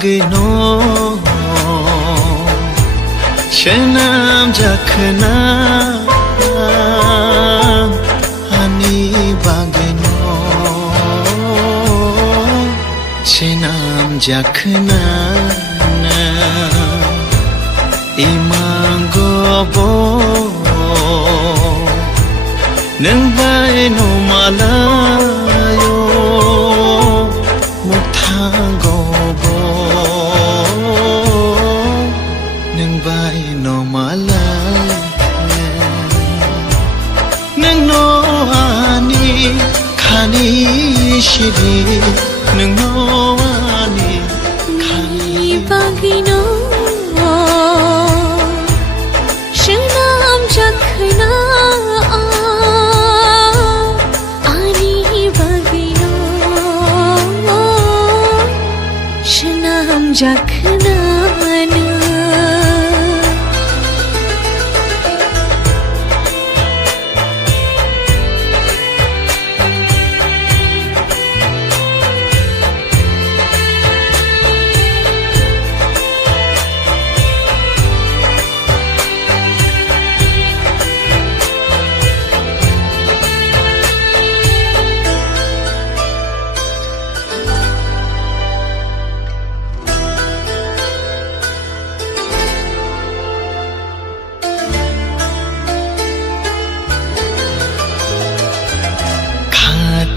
Bagwi No Shenam Jakhna Nini Bagwi No Shenam Jakhna Imangobo Nung Bagwi No malayo Muthangobo Nung Bagwi No malayo Nung no ani khani shiri Nung no ani khani Bagwi No Shenam Jakhna Jakhna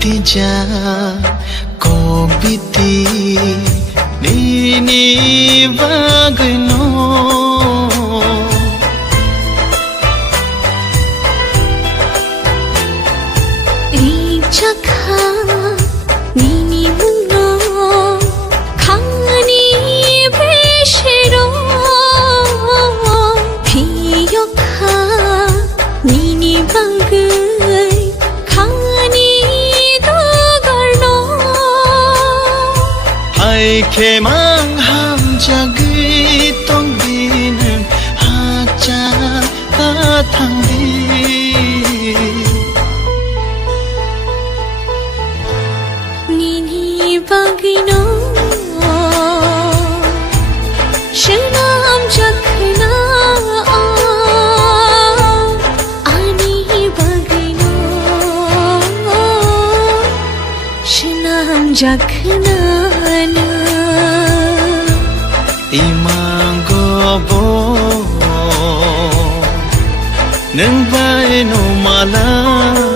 Tija kokbiti Nini Bagwi No Chakha Nini Bagwi khani beshero Phiyokha Nini Bagwi Ke mang ham jagi tong din hacha ta thang di Nini Bagwi No Shenam Jakhna Nini Bagwi No Shenam Jakhna Imangobo Nung Bagwi No malayo